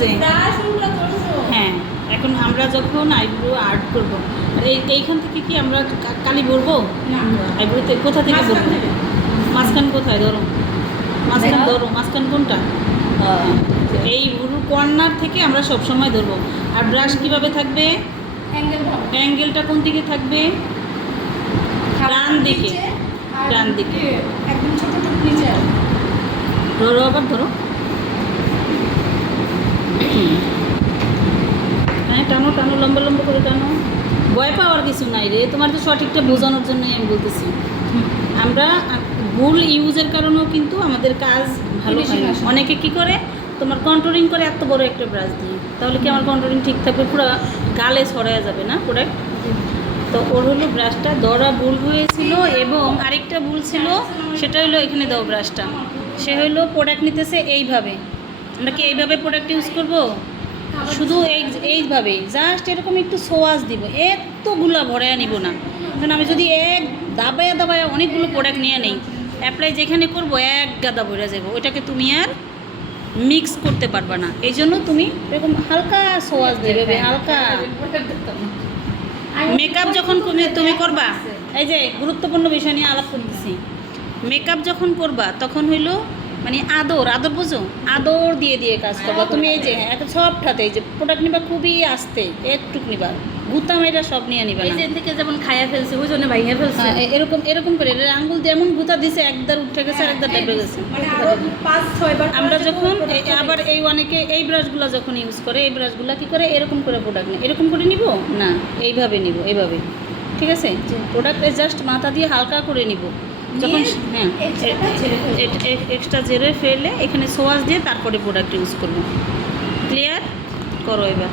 যে হ্যাঁ, এখন আমরা যখন আইব্রো আর্ট করবো এইখান থেকে কি আমরা কালি বলবো আইব্রোতে? কোথা থেকে বলবো? মাঝখান কোথায় ধরো, মাঝখান ধরো, মাঝখান কোনটা? এই ভুরুর কর্নার থেকে আমরা সব সময় ধরবো। আর ব্রাশ কিভাবে থাকবে? অ্যাঙ্গেলটা কোন দিকে থাকবে? ডান দিকে, ডান দিকে। একদম ছোট ছোট নিচে ধরো, আবার ধরো। হ্যাঁ, টানো টানো, লম্বা লম্বা করে টানো। ভয় পাওয়ার কিছু নাই রে, তোমার তো সঠিকটা বোঝানোর জন্যই আমি বলতেছি। আমরা ভুল ইউজের কারণেও কিন্তু আমাদের কাজ ভালো হয় না। অনেকে কী করে, তোমার কন্ট্রোলিং করে এত বড় একটা ব্রাশ দিয়ে, তাহলে কি আমার কন্ট্রোলিং ঠিক থাকবে? পুরো গালে ছড়ায় যাবে না প্রোডাক্ট। তো ওর হলো ব্রাশটা ধরা ভুল হয়েছিল, এবং আরেকটা ভুল ছিল, সেটা হলো এখানে দাও ব্রাশটা। সে হলো প্রোডাক্ট নিতেছে এইভাবে। আমরা কি এইভাবে প্রোডাক্ট ইউজ করব? শুধু এইভাবেই জাস্ট এরকম একটু সোয়াশ দিব, এতগুলো ভরাইয়া নিব না। কারণ আমি যদি এক দাবায়া দাবায়া অনেকগুলো প্রোডাক্ট নিয়ে নেই, অ্যাপ্লাই যেখানে করব এক গাদা ভরে যাবো, ওইটাকে তুমি আর মিক্স করতে পারবা না। এই জন্য তুমি এরকম হালকা সোয়াশ দেবে, হালকা। মেকআপ যখন তুমি করবা, এই যে গুরুত্বপূর্ণ বিষয় নিয়ে আলাপ করতেছি, মেকআপ যখন করবা তখন হইলো মানে আদর আদর বুঝো, আদর দিয়ে দিয়ে কাজ করবা তুমি। এই যে একটা সবটাতে এই যে প্রোডাক্ট নিবা খুবই আস্তে, একটুক নিবা, গুতা মেয়েরা সব নিয়ে নিবা না। এই থেকে যেমন খাইয়া ফেলছে ওই জন্য ভাইয়া ফেলছে, এরকম এরকম করে আঙ্গুল দিয়ে এমন গুতা দিছে, একদার উঠে গেছে, আরেকদার ডেবে গেছে। মানে আরো 5-6 বার আমরা যখন আবার এই অনেকে এই ব্রাশগুলো যখন ইউজ করে, এই ব্রাশগুলো কী করে, এরকম করে প্রোডাক্ট নেই, এরকম করে নিব না, এইভাবে নিব, এইভাবে। ঠিক আছে, প্রোডাক্ট জাস্ট মাথা দিয়ে হালকা করে নিব যখন, হ্যাঁ এক্সট্রা জেরে ফেলে এখানে সোয়াশ দিয়ে তারপরে প্রোডাক্ট ইউজ করব। ক্লিয়ার করো এবার।